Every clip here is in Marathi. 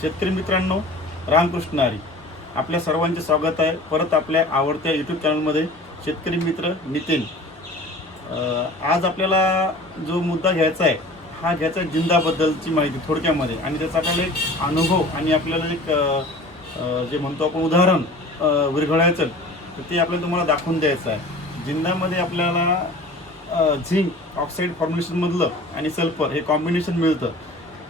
शेतकरी मित्रांनो, रामकृष्ण हरी. आपल्या सर्वांचे स्वागत आहे परत आपल्या आवडत्या यूट्यूब चॅनलमध्ये शेतकरी मित्र नितीन. आज आपल्याला जो मुद्दा घ्यायचा आहे हा घ्यायचा आहे जिंदाबद्दलची माहिती थोडक्यामध्ये, आणि त्याचा आपल्याला एक अनुभव आणि आपल्याला एक जे म्हणतो आपण उदाहरण विरघळायचं तर ते आपल्याला तुम्हाला दाखवून द्यायचं आहे. जिंदामध्ये आपल्याला झिंक ऑक्साईड फॉर्म्युलेशनमधलं आणि सल्फर हे कॉम्बिनेशन मिळतं.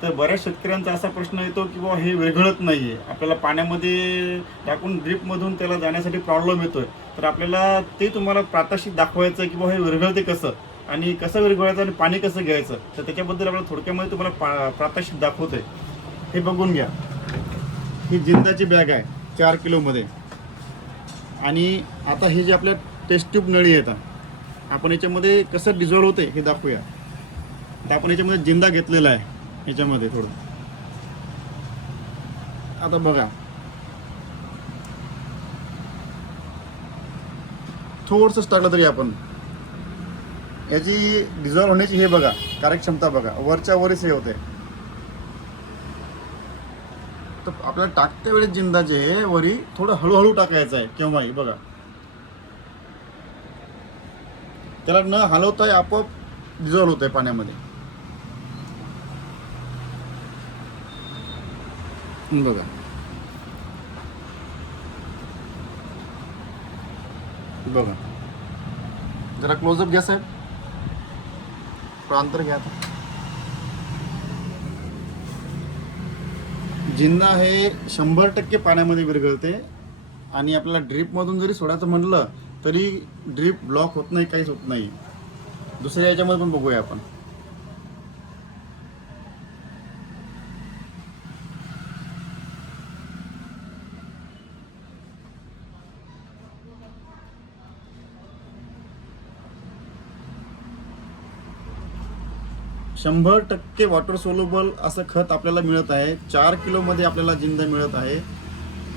तर बऱ्याच शेतकऱ्यांचा असा प्रश्न येतो की बाबा हे विरघळत नाही आहे, आपल्याला पाण्यामध्ये टाकून ड्रिपमधून त्याला जाण्यासाठी प्रॉब्लेम येतो आहे. तर आपल्याला ते तुम्हाला प्रात्यक्षिक दाखवायचं आहे की बाबा हे विरघळते कसं आणि कसं विरघळायचं आणि पाणी कसं घ्यायचं. तर त्याच्याबद्दल आपल्याला थोडक्यामध्ये तुम्हाला प्रात्यक्षिक दाखवतोय. हे बघून घ्या. ही जिंदाची बॅग आहे 4 किलोमध्ये. आणि आता हे जे आपल्या टेस्ट ट्यूब नळी येतात, आपण याच्यामध्ये कसं डिझॉल्व्ह होते हे दाखवूया. तर आपण याच्यामध्ये जिंदा घेतलेला आहे याच्यामध्ये थोडं. आता बघा, थोडंसं टाकलं तरी आपण याची डिझॉल्व्ह होण्याची हे बघा कार्यक्षमता बघा, वरच्या वरच हे होते. तर आपल्याला टाकत्या वेळेस जिंदाचे वरी थोडं हळूहळू टाकायचं आहे केव्हाही बघा. त्याला न हलवताही आपोआप डिझॉल्व्ह होत आहे पाण्यामध्ये. बघा, बघा जरा क्लोजअप घ्या साहेब, अंतर घ्या. जिंदा हे 100% पाण्यामध्ये विरघळते. आणि आपल्याला ड्रीपमधून जरी सोडायचं म्हटलं तरी ड्रीप ब्लॉक होत नाही, काहीच होत नाही. दुसऱ्या याच्यामध्ये पण बघूया आपण. शंभर टक्के वॉटर सोल्युबल असं खत आपल्याला मिळत आहे. 4 किलोमध्ये आपल्याला जिंदा मिळत आहे.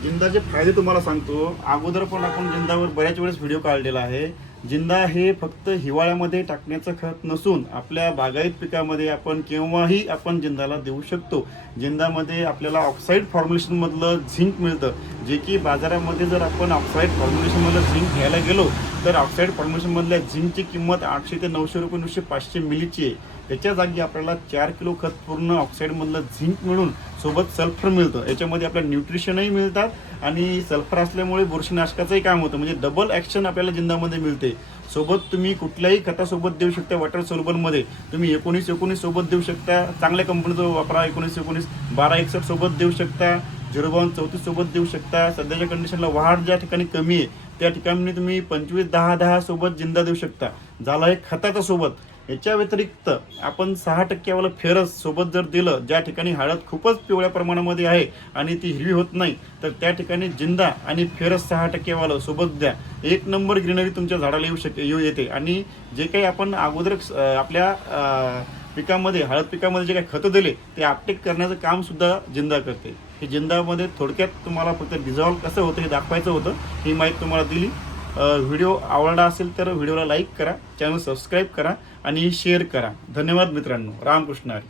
जिंदाचे फायदे तुम्हाला सांगतो. अगोदर पण आपण जिंदावर बऱ्याच वेळेस व्हिडिओ काढलेला आहे. जिंदा हे फक्त हिवाळ्यामध्ये टाकण्याचं खत नसून आपल्या बागायत पिकामध्ये आपण केव्हाही आपण जिंदाला देऊ शकतो. जिंदामध्ये आपल्याला ऑक्साईड फॉर्म्युलेशनमधलं झिंक मिळतं, जे की बाजारामध्ये जर आपण ऑक्साईड फॉर्म्युलेशनमधलं झिंक घ्यायला गेलो तर ऑक्साईड फॉर्म्युलेशनमधल्या झिंकची किंमत 800 ते 900 रुपये नुसते 500 मिलीची आहे. त्याच्या जागी आपल्याला 4 किलो खत पूर्ण ऑक्साईडमधलं झिंक मिळून सोबत सल्फर मिळतं. याच्यामध्ये आपल्याला न्यूट्रिशनही मिळतात आणि सल्फर असल्यामुळे बुरशीनाशकाचंही काम होतं. म्हणजे डबल ॲक्शन आपल्याला जिंदामध्ये मिळते. सोबत तुम्ही कुठल्याही खतासोबत देऊ शकता. वॉटर सोल्युबलमध्ये तुम्ही 19-19 सोबत देऊ शकता. चांगल्या कंपनीचं वापरा. 19-19 1261 सोबत देऊ शकता. 052-34 सोबत देऊ शकता. सध्याच्या कंडिशनला वाढ ज्या ठिकाणी कमी आहे त्या ठिकाणी तुम्ही 25-10-10 सोबत जिंदा देऊ शकता. झाला एक खताचा सोबत. याच्या व्यतिरिक्त आपण 6% वाला फेरस सोबत जर दिलं, ज्या ठिकाणी हळद खूपच पिवळ्या प्रमाणामध्ये आहे आणि ती हिरवी होत नाही, तर त्या ठिकाणी जिंदा आणि फेरस 6% वाला सोबत द्या. एक नंबर ग्रीनरी तुमच्या झाडाला येते. आणि जे काही आपण अगोदर आपल्या पिकामध्ये हळद पिकामध्ये जे काही खतं दिले ते अपटेक करण्याचं काम सुद्धा जिंदा करते. हे जिंदामध्ये थोडक्यात तुम्हाला फक्त डिझॉल्व्ह कसं होतं हे दाखवायचं होतं. ही माहिती तुम्हाला दिली. व्हिडिओ आवडला असेल तर व्हिडिओला लाईक करा, चॅनल सबस्क्राईब करा आणि शेअर करा. धन्यवाद मित्रांनो. रामकृष्ण हरी.